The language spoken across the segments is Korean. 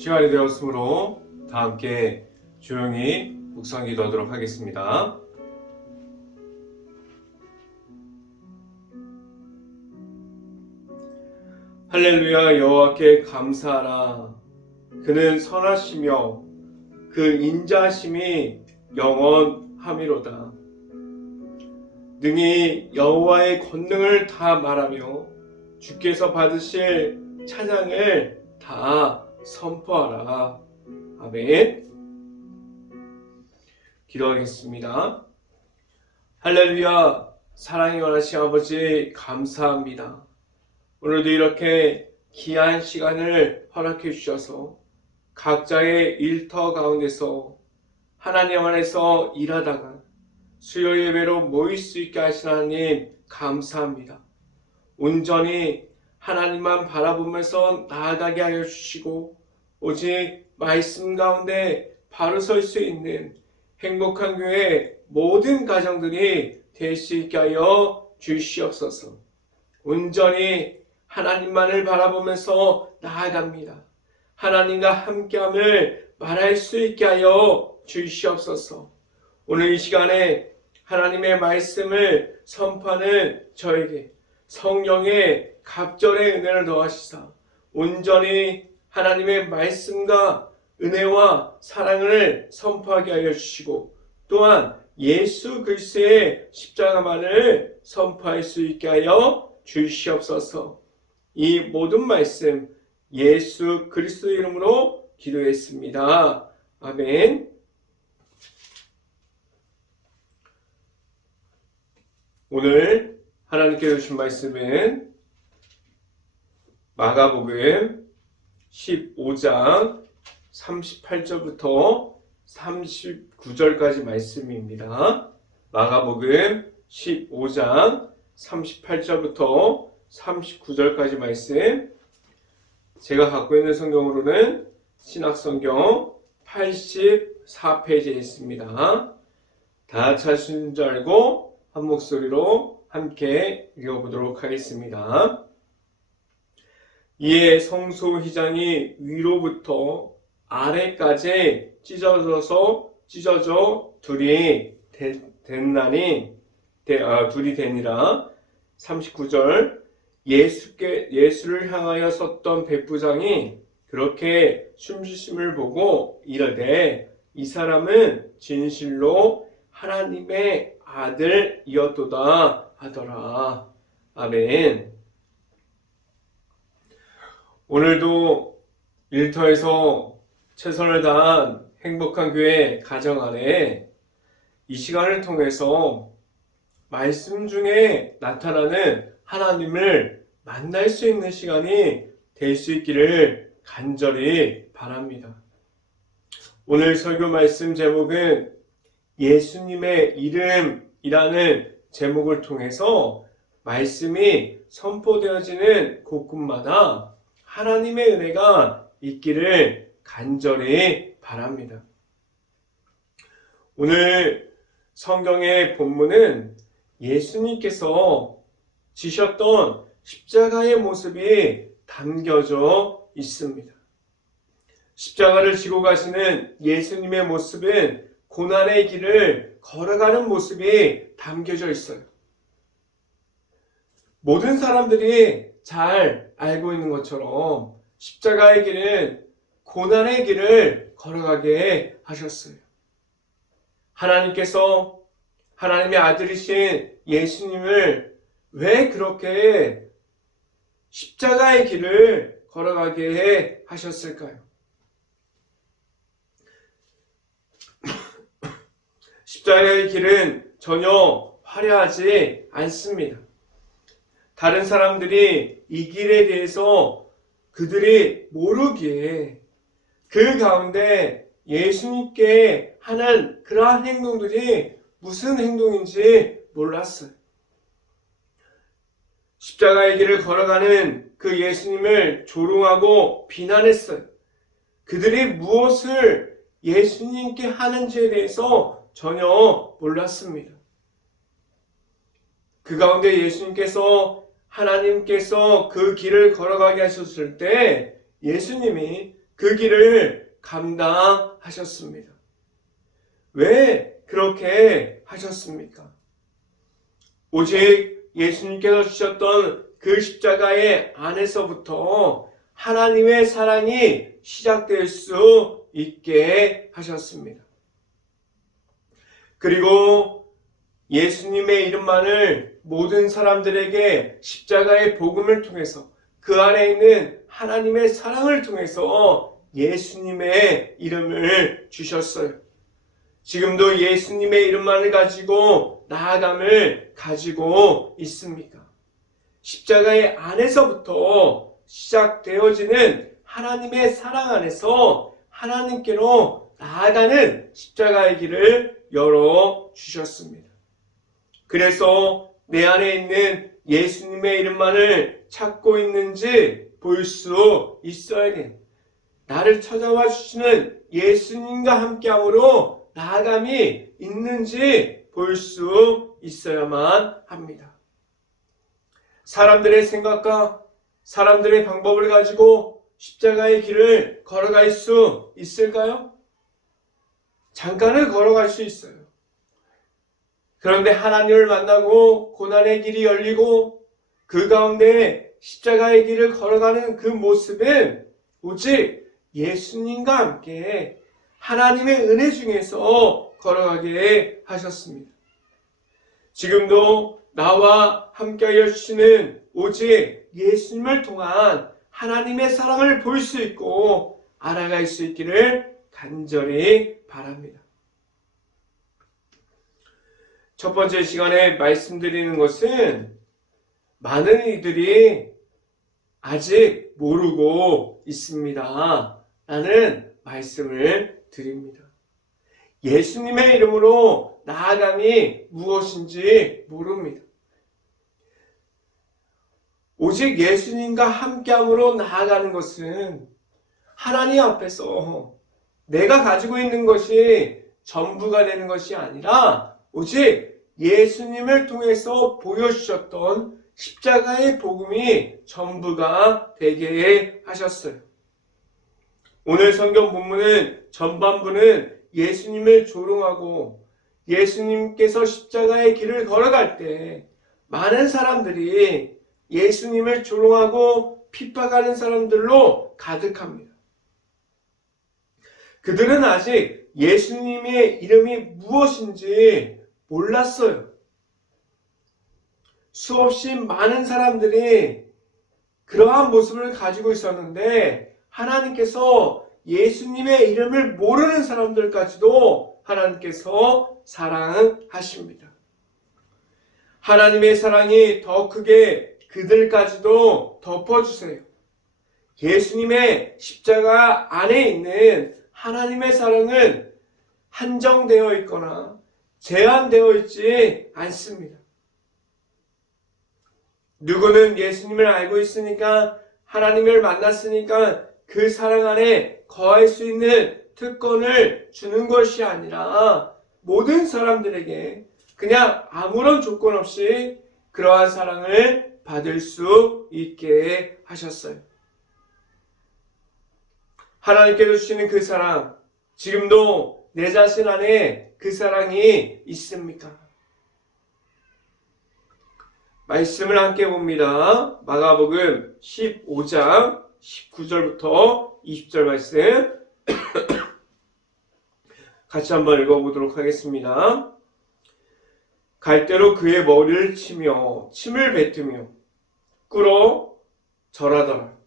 시간이 되었으므로 다 함께 조용히 묵상 기도하도록 하겠습니다. 할렐루야. 여호와께 감사하라. 그는 선하시며 그 인자하심이 영원하미로다. 능히 여호와의 권능을 다 말하며 주께서 받으실 찬양을 다 선포하라. 아멘. 기도하겠습니다. 할렐루야. 사랑이 원하신 아버지 감사합니다. 오늘도 이렇게 귀한 시간을 허락해 주셔서 각자의 일터 가운데서 하나님 안에서 일하다가 수요 예배로 모일 수 있게 하신 하나님 감사합니다. 온전히 하나님만 바라보면서 나아가게 하여 주시고 오직 말씀 가운데 바로 설 수 있는 행복한 교회 모든 가정들이 될 수 있게 하여 주시옵소서. 온전히 하나님만을 바라보면서 나아갑니다. 하나님과 함께함을 말할 수 있게 하여 주시옵소서. 오늘 이 시간에 하나님의 말씀을 선포하는 저에게 성령의 갑절의 은혜를 더하시사 온전히 하나님의 말씀과 은혜와 사랑을 선포하게 하여 주시고 또한 예수 그리스도의 십자가만을 선포할 수 있게 하여 주시옵소서. 이 모든 말씀 예수 그리스도 이름으로 기도했습니다. 아멘. 오늘 하나님께 주신 말씀은 마가복음 15장 38절부터 39절까지 말씀입니다. 마가복음 15장 38절부터 39절까지 말씀. 제가 갖고 있는 성경으로는 신약성경 84페이지에 있습니다. 다 찾으신 줄 알고 한 목소리로 함께 읽어보도록 하겠습니다. 이에 성소휘장이 위로부터 아래까지 찢어져 둘이 되니라. 39절. 예수를 향하여 섰던 백부장이 그렇게 숨쉬심을 보고 이르되 이 사람은 진실로 하나님의 아들이었도다 하더라. 아멘. 오늘도 일터에서 최선을 다한 행복한 교회 가정 안에 이 시간을 통해서 말씀 중에 나타나는 하나님을 만날 수 있는 시간이 될 수 있기를 간절히 바랍니다. 오늘 설교 말씀 제목은 예수님의 이름이라는 제목을 통해서 말씀이 선포되어지는 곳곳마다 하나님의 은혜가 있기를 간절히 바랍니다. 오늘 성경의 본문은 예수님께서 지셨던 십자가의 모습이 담겨져 있습니다. 십자가를 지고 가시는 예수님의 모습은 고난의 길을 걸어가는 모습이 담겨져 있어요. 모든 사람들이 잘 알고 있는 것처럼 십자가의 길은 고난의 길을 걸어가게 하셨어요. 하나님께서 하나님의 아들이신 예수님을 왜 그렇게 십자가의 길을 걸어가게 하셨을까요? 십자가의 길은 전혀 화려하지 않습니다. 다른 사람들이 이 길에 대해서 그들이 모르기에 그 가운데 예수님께 하는 그러한 행동들이 무슨 행동인지 몰랐어요. 십자가의 길을 걸어가는 그 예수님을 조롱하고 비난했어요. 그들이 무엇을 예수님께 하는지에 대해서 전혀 몰랐습니다. 그 가운데 하나님께서 그 길을 걸어가게 하셨을 때 예수님이 그 길을 감당하셨습니다. 왜 그렇게 하셨습니까? 오직 예수님께서 주셨던 그 십자가의 안에서부터 하나님의 사랑이 시작될 수 있게 하셨습니다. 그리고 예수님의 이름만을 모든 사람들에게 십자가의 복음을 통해서 그 안에 있는 하나님의 사랑을 통해서 예수님의 이름을 주셨어요. 지금도 예수님의 이름만을 가지고 나아감을 가지고 있습니까? 십자가의 안에서부터 시작되어지는 하나님의 사랑 안에서 하나님께로 나아가는 십자가의 길을 열어주셨습니다. 그래서 내 안에 있는 예수님의 이름만을 찾고 있는지 볼 수 있어야 돼요. 나를 찾아와 주시는 예수님과 함께함으로 나아감이 있는지 볼 수 있어야만 합니다. 사람들의 생각과 사람들의 방법을 가지고 십자가의 길을 걸어갈 수 있을까요? 잠깐은 걸어갈 수 있어요. 그런데 하나님을 만나고 고난의 길이 열리고 그 가운데 십자가의 길을 걸어가는 그 모습은 오직 예수님과 함께 하나님의 은혜 중에서 걸어가게 하셨습니다. 지금도 나와 함께하여 주시는 오직 예수님을 통한 하나님의 사랑을 볼 수 있고 알아갈 수 있기를 간절히 바랍니다. 첫 번째 시간에 말씀드리는 것은 많은 이들이 아직 모르고 있습니다. 라는 말씀을 드립니다. 예수님의 이름으로 나아감이 무엇인지 모릅니다. 오직 예수님과 함께함으로 나아가는 것은 하나님 앞에서 내가 가지고 있는 것이 전부가 되는 것이 아니라 오직 예수님을 통해서 보여주셨던 십자가의 복음이 전부가 되게 하셨어요. 오늘 성경 본문은 전반부는 예수님을 조롱하고 예수님께서 십자가의 길을 걸어갈 때 많은 사람들이 예수님을 조롱하고 핍박하는 사람들로 가득합니다. 그들은 아직 예수님의 이름이 무엇인지 몰랐어요. 수없이 많은 사람들이 그러한 모습을 가지고 있었는데 하나님께서 예수님의 이름을 모르는 사람들까지도 하나님께서 사랑하십니다. 하나님의 사랑이 더 크게 그들까지도 덮어주세요. 예수님의 십자가 안에 있는 하나님의 사랑은 한정되어 있거나 제한되어 있지 않습니다. 누구는 예수님을 알고 있으니까 하나님을 만났으니까 그 사랑 안에 거할 수 있는 특권을 주는 것이 아니라 모든 사람들에게 그냥 아무런 조건 없이 그러한 사랑을 받을 수 있게 하셨어요. 하나님께서 주시는 그 사랑, 지금도 내 자신 안에 그 사랑이 있습니까? 말씀을 함께 봅니다. 마가복음 15장 19절부터 20절 말씀 같이 한번 읽어보도록 하겠습니다. 갈대로 그의 머리를 치며 침을 뱉으며 꿇어 절하더라.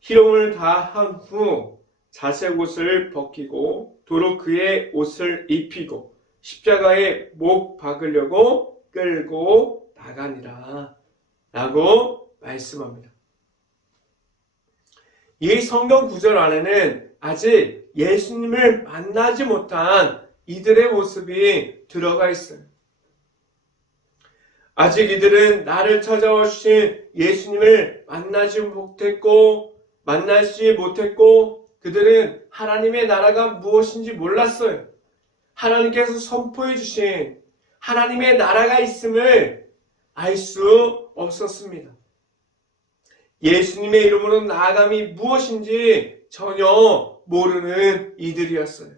희롱을 다 한 후 자색 옷을 벗기고 도로 그의 옷을 입히고 십자가에 못 박으려고 끌고 나가니라 라고 말씀합니다. 이 성경 구절 안에는 아직 예수님을 만나지 못한 이들의 모습이 들어가 있어요. 아직 이들은 나를 찾아와 주신 예수님을 만나지 못했고 그들은 하나님의 나라가 무엇인지 몰랐어요. 하나님께서 선포해 주신 하나님의 나라가 있음을 알 수 없었습니다. 예수님의 이름으로 나아감이 무엇인지 전혀 모르는 이들이었어요.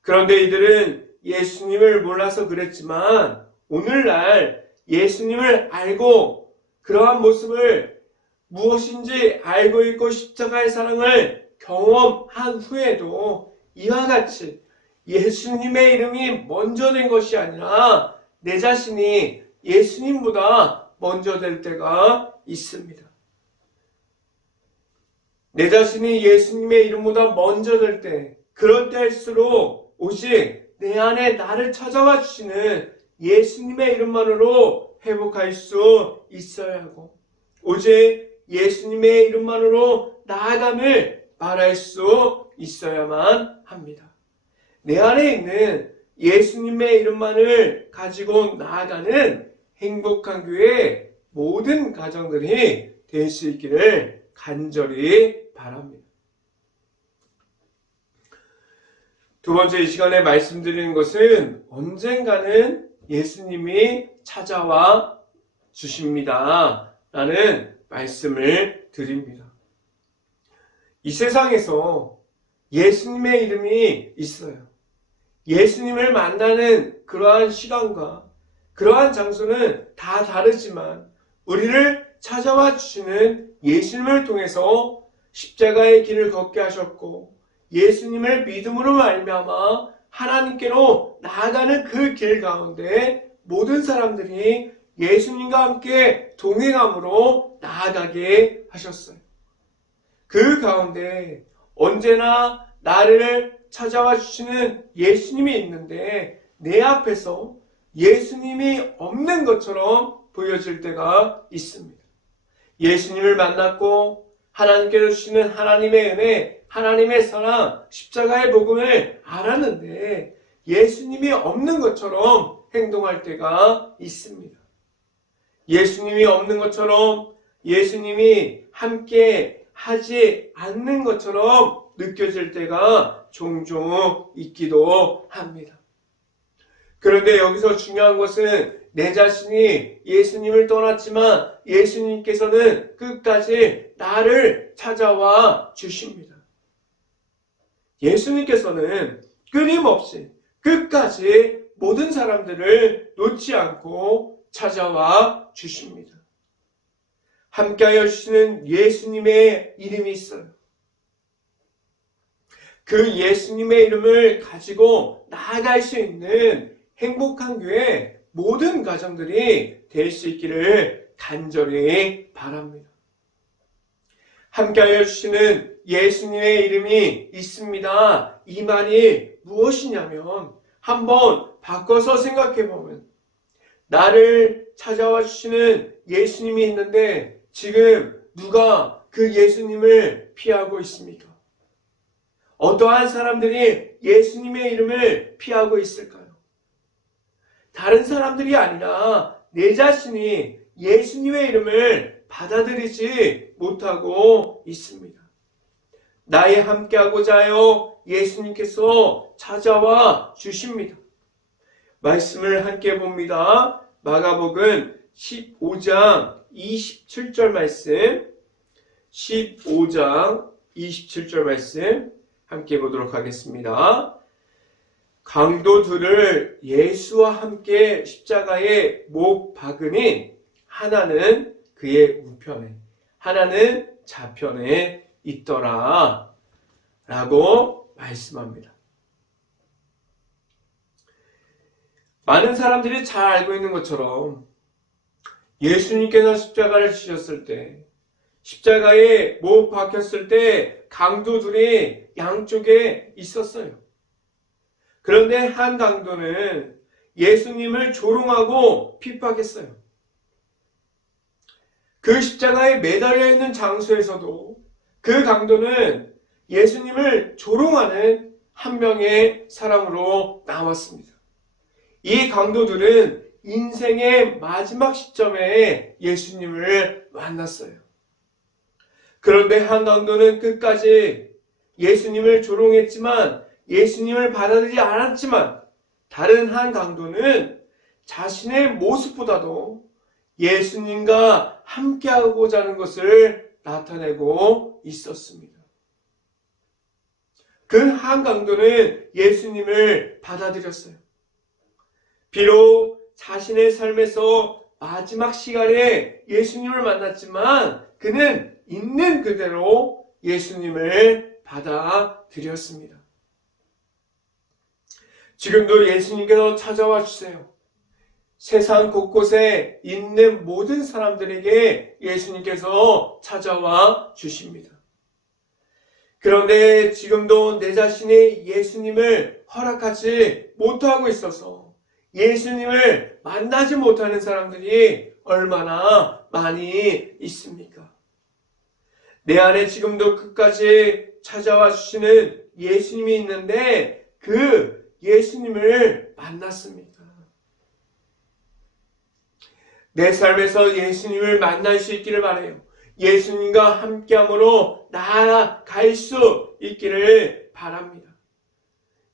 그런데 이들은 예수님을 몰라서 그랬지만 오늘날 예수님을 알고 그러한 모습을 무엇인지 알고 있고 십자가의 사랑을 경험한 후에도 이와 같이 예수님의 이름이 먼저 된 것이 아니라 내 자신이 예수님보다 먼저 될 때가 있습니다. 내 자신이 예수님의 이름보다 먼저 될 때, 그럴 때일수록 오직 내 안에 나를 찾아와 주시는 예수님의 이름만으로 회복할 수 있어야 하고, 오직 예수님의 이름만으로 나아감을 말할 수 있어야만 합니다. 내 안에 있는 예수님의 이름만을 가지고 나아가는 행복한 교회 모든 가정들이 될 수 있기를 간절히 바랍니다. 두 번째, 이 시간에 말씀드리는 것은 언젠가는 예수님이 찾아와 주십니다 라는 말씀을 드립니다. 이 세상에서 예수님의 이름이 있어요. 예수님을 만나는 그러한 시간과 그러한 장소는 다 다르지만 우리를 찾아와 주시는 예수님을 통해서 십자가의 길을 걷게 하셨고 예수님을 믿음으로 말미암아 하나님께로 나아가는 그 길 가운데 모든 사람들이 예수님과 함께 동행함으로 나아가게 하셨어요. 그 가운데 언제나 나를 찾아와 주시는 예수님이 있는데 내 앞에서 예수님이 없는 것처럼 보여질 때가 있습니다. 예수님을 만났고 하나님께서 주시는 하나님의 은혜, 하나님의 사랑, 십자가의 복음을 알았는데 예수님이 없는 것처럼 행동할 때가 있습니다. 예수님이 없는 것처럼 예수님이 함께 하지 않는 것처럼 느껴질 때가 종종 있기도 합니다. 그런데 여기서 중요한 것은 내 자신이 예수님을 떠났지만 예수님께서는 끝까지 나를 찾아와 주십니다. 예수님께서는 끊임없이 끝까지 모든 사람들을 놓지 않고 찾아와 주십니다. 함께하여 주시는 예수님의 이름이 있어요. 그 예수님의 이름을 가지고 나아갈 수 있는 행복한 교회 모든 가정들이 될 수 있기를 간절히 바랍니다. 함께하여 주시는 예수님의 이름이 있습니다. 이 말이 무엇이냐면 한번 바꿔서 생각해보면 나를 찾아와 주시는 예수님이 있는데 지금 누가 그 예수님을 피하고 있습니까? 어떠한 사람들이 예수님의 이름을 피하고 있을까요? 다른 사람들이 아니라 내 자신이 예수님의 이름을 받아들이지 못하고 있습니다. 나의 함께하고자 하여 예수님께서 찾아와 주십니다. 말씀을 함께 봅니다. 마가복음 15장 27절 말씀, 15장 27절 말씀 함께 보도록 하겠습니다. 강도들을 예수와 함께 십자가에 못 박으니 하나는 그의 우편에 하나는 좌편에 있더라 라고 말씀합니다. 많은 사람들이 잘 알고 있는 것처럼 예수님께서 십자가를 지셨을 때 십자가에 못 박혔을 때 강도들이 양쪽에 있었어요. 그런데 한 강도는 예수님을 조롱하고 핍박했어요. 그 십자가에 매달려 있는 장소에서도 그 강도는 예수님을 조롱하는 한 명의 사람으로 나왔습니다. 이 강도들은 인생의 마지막 시점에 예수님을 만났어요. 그런데 한 강도는 끝까지 예수님을 조롱했지만 예수님을 받아들이지 않았지만 다른 한 강도는 자신의 모습보다도 예수님과 함께하고자 하는 것을 나타내고 있었습니다. 그 한 강도는 예수님을 받아들였어요. 비록 자신의 삶에서 마지막 시간에 예수님을 만났지만 그는 있는 그대로 예수님을 받아들였습니다. 지금도 예수님께서 찾아와 주세요. 세상 곳곳에 있는 모든 사람들에게 예수님께서 찾아와 주십니다. 그런데 지금도 내 자신이 예수님을 허락하지 못하고 있어서 예수님을 만나지 못하는 사람들이 얼마나 많이 있습니까? 내 안에 지금도 끝까지 찾아와 주시는 예수님이 있는데 그 예수님을 만났습니까? 내 삶에서 예수님을 만날 수 있기를 바라요. 예수님과 함께함으로 나아갈 수 있기를 바랍니다.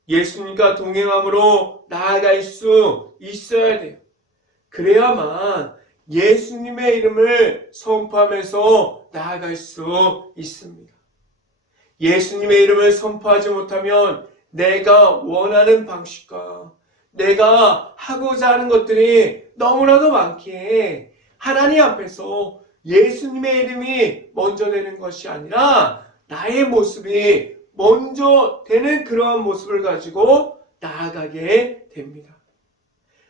예수님과 동행함으로 나아갈 수 있어야 돼요. 그래야만 예수님의 이름을 선포하면서 나아갈 수 있습니다. 예수님의 이름을 선포하지 못하면 내가 원하는 방식과 내가 하고자 하는 것들이 너무나도 많기에 하나님 앞에서 예수님의 이름이 먼저 되는 것이 아니라 나의 모습이 먼저 되는 그러한 모습을 가지고 나아가게 됩니다.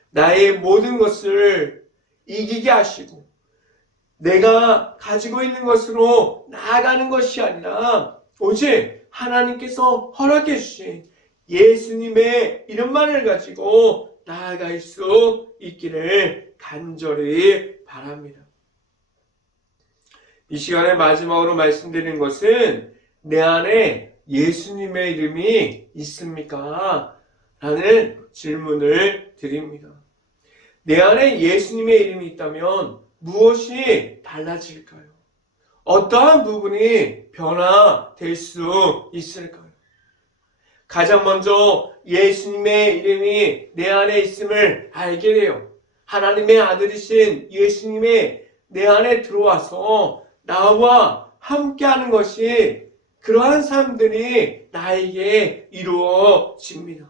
나의 모든 것을 이기게 하시고 내가 가지고 있는 것으로 나아가는 것이 아니라 오직 하나님께서 허락해 주신 예수님의 이름만을 가지고 나아갈 수 있기를 간절히 바랍니다. 이 시간에 마지막으로 말씀드리는 것은 내 안에 예수님의 이름이 있습니까? 라는 질문을 드립니다. 내 안에 예수님의 이름이 있다면 무엇이 달라질까요? 어떠한 부분이 변화될 수 있을까요? 가장 먼저 예수님의 이름이 내 안에 있음을 알게 돼요. 하나님의 아들이신 예수님의 내 안에 들어와서 나와 함께하는 것이 그러한 삶들이 나에게 이루어집니다.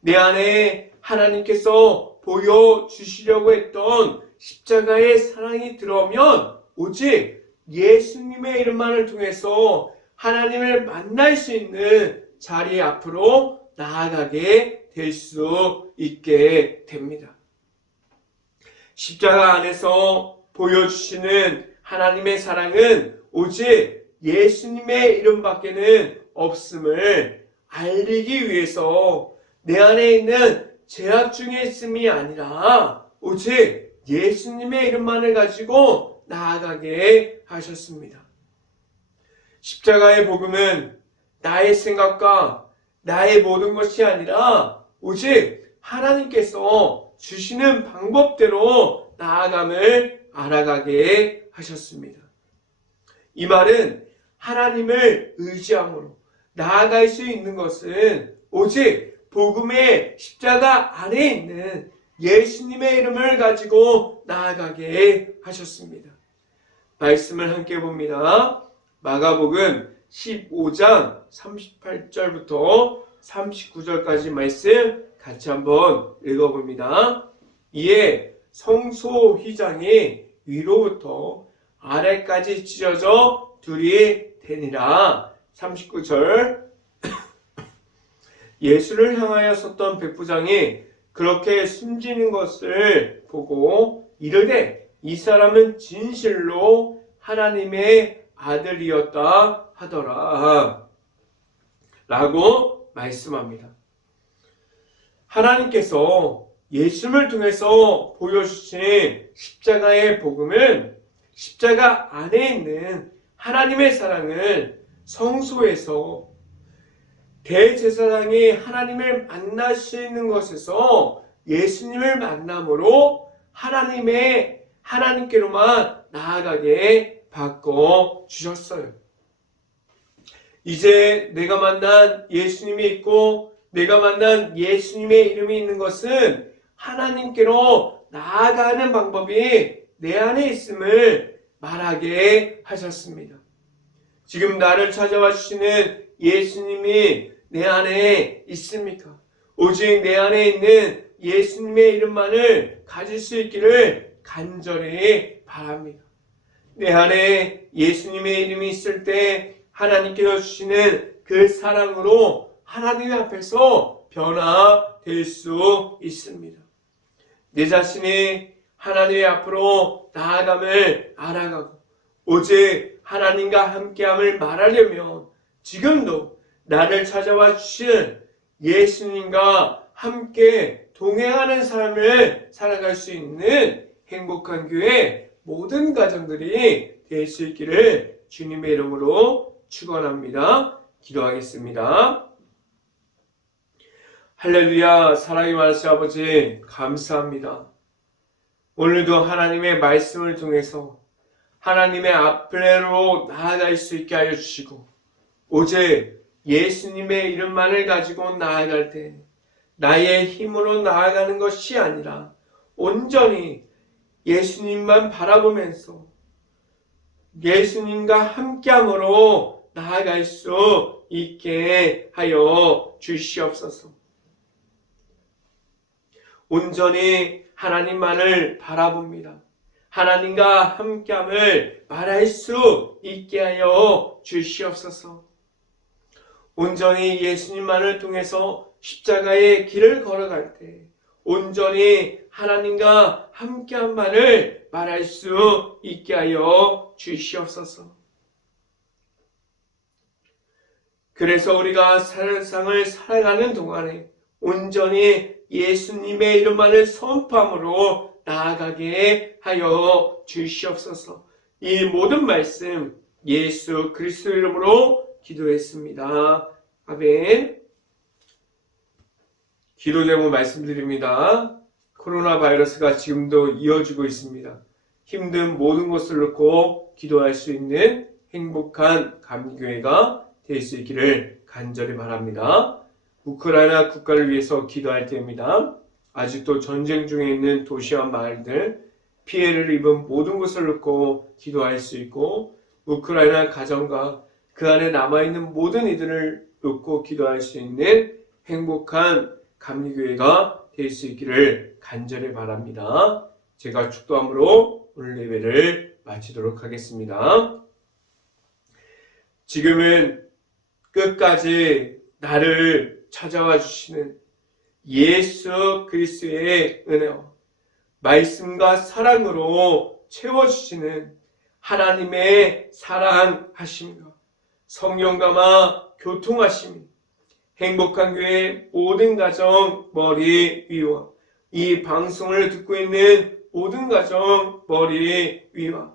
내 안에 하나님께서 보여주시려고 했던 십자가의 사랑이 들어오면 오직 예수님의 이름만을 통해서 하나님을 만날 수 있는 자리 앞으로 나아가게 될 수 있게 됩니다. 십자가 안에서 보여주시는 하나님의 사랑은 오직 예수님의 이름밖에는 없음을 알리기 위해서 내 안에 있는 죄악 중에 있음이 아니라 오직 예수님의 이름만을 가지고 나아가게 하셨습니다. 십자가의 복음은 나의 생각과 나의 모든 것이 아니라 오직 하나님께서 주시는 방법대로 나아감을 알아가게 하셨습니다. 이 말은 하나님을 의지함으로 나아갈 수 있는 것은 오직 복음의 십자가 안에 있는 예수님의 이름을 가지고 나아가게 하셨습니다. 말씀을 함께 봅니다. 마가복음 15장 38절부터 39절까지 말씀 같이 한번 읽어봅니다. 이에 성소휘장이 위로부터 아래까지 찢어져 둘이 되니라. 39절 예수를 향하여 섰던 백부장이 그렇게 숨지는 것을 보고 이르되 이 사람은 진실로 하나님의 아들이었다 하더라 라고 말씀합니다. 하나님께서 예수를 통해서 보여주신 십자가의 복음은 십자가 안에 있는 하나님의 사랑을 성소에서 대제사장이 하나님을 만날 수 있는 것에서 예수님을 만남으로 하나님께로만 나아가게 바꿔주셨어요. 이제 내가 만난 예수님이 있고 내가 만난 예수님의 이름이 있는 것은 하나님께로 나아가는 방법이 내 안에 있음을 말하게 하셨습니다. 지금 나를 찾아와 주시는 예수님이 내 안에 있습니까? 오직 내 안에 있는 예수님의 이름만을 가질 수 있기를 간절히 바랍니다. 내 안에 예수님의 이름이 있을 때 하나님께서 주시는 그 사랑으로 하나님 앞에서 변화될 수 있습니다. 내 자신이 하나님의 앞으로 나아감을 알아가고 오직 하나님과 함께함을 말하려면 지금도 나를 찾아와 주신 예수님과 함께 동행하는 삶을 살아갈 수 있는 행복한 교회 모든 가정들이 될 수 있기를 주님의 이름으로 축원합니다. 기도하겠습니다. 할렐루야. 사랑의 말씀 아버지 감사합니다. 오늘도 하나님의 말씀을 통해서 하나님의 앞으로 나아갈 수 있게 하여 주시고 오직 예수님의 이름만을 가지고 나아갈 때 나의 힘으로 나아가는 것이 아니라 온전히 예수님만 바라보면서 예수님과 함께함으로 나아갈 수 있게 하여 주시옵소서. 온전히 하나님만을 바라봅니다. 하나님과 함께함을 말할 수 있게 하여 주시옵소서. 온전히 예수님만을 통해서 십자가의 길을 걸어갈 때 온전히 하나님과 함께함만을 말할 수 있게 하여 주시옵소서. 그래서 우리가 세상을 살아가는 동안에 온전히 예수님의 이름만을 선포함으로 나아가게 하여 주시옵소서. 이 모든 말씀 예수 그리스도 이름으로 기도했습니다. 아멘. 기도 제목 말씀드립니다. 코로나 바이러스가 지금도 이어지고 있습니다. 힘든 모든 것을 놓고 기도할 수 있는 행복한 감리교회가 될 수 있기를 간절히 바랍니다. 우크라이나 국가를 위해서 기도할 때입니다. 아직도 전쟁 중에 있는 도시와 마을들, 피해를 입은 모든 것을 놓고 기도할 수 있고 우크라이나 가정과 그 안에 남아있는 모든 이들을 놓고 기도할 수 있는 행복한 감리교회가 될 수 있기를 간절히 바랍니다. 제가 축도함으로 오늘 예배를 마치도록 하겠습니다. 지금은 끝까지 나를 찾아와 주시는 예수 그리스도의 은혜와 말씀과 사랑으로 채워주시는 하나님의 사랑하심과 성령감화 교통하심이 행복한 교회 모든 가정 머리 위와 이 방송을 듣고 있는 모든 가정 머리 위와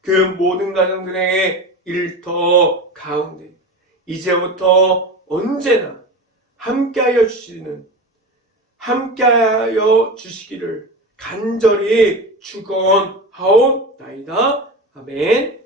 그 모든 가정들의 일터 가운데 이제부터 언제나 함께하여 주시기를 간절히 축원하옵나이다. 아멘.